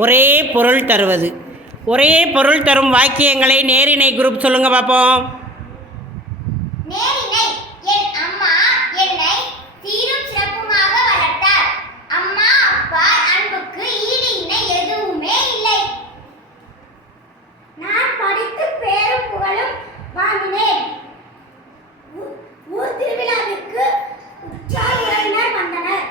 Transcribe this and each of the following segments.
ஒரே பொருள் தருவது. ஒரே பொருள் தரும் வாக்கியங்களை நேரிணை குரூப் சொல்லுங்க பார்ப்போம். நேரிணை: என் அம்மா என்னை சீரும் சிறப்புமாக வளர்த்தார். அம்மா அப்பா அன்புக்கு ஈடு இணை எதுவுமே இல்லை. நான் படித்து பேரும் புகழும் வாங்கினேன். ஊர் திருவிழாவிற்கு உற்றார் உறவினர் வந்தனர்.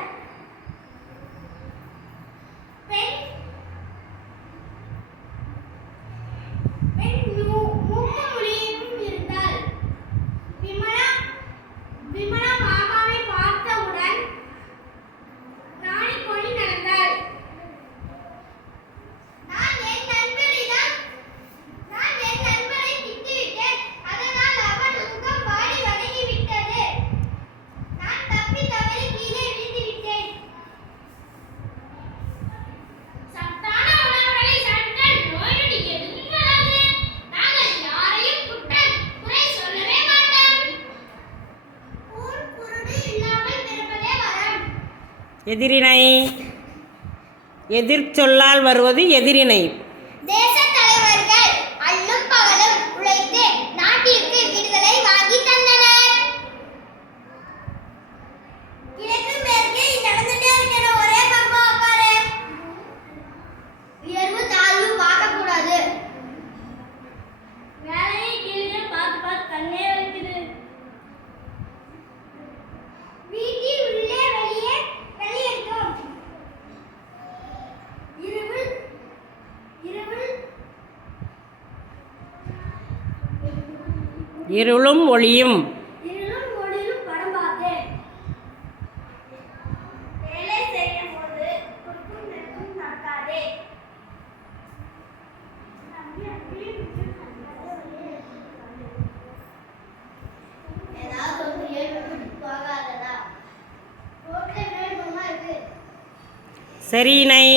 எதிரிணை: எதிர்ச்சொல்லால் வருவது எதிரிணை. தேச தலைவர்கள் அல்லும் பகலும் உழைத்து நாட்டிற்கு விடுதலை வாங்கி தந்தனர். கிழக்கு மேற்கு நடந்துட்டே இருக்கிற ஒரே பக்கம் உட்காரு. உயர்வு தாழ்வு பார்க்க கூடாது. வேலையை கீழே பார்த்து பார்த்து கண்ணே வைக்குது. வீட்டில் உள்ளே வெளியே வெளியேற்றும். இருளும் ஒளியும். படம் பார்த்தேன். வேலை செய்யும் போது குறுக்கும் நெருக்கும் நடக்காதே. ஏதாவது ஒரு ஏழு போகாததா? ரோட்ல வேணுமா இருக்கு. சரிணை.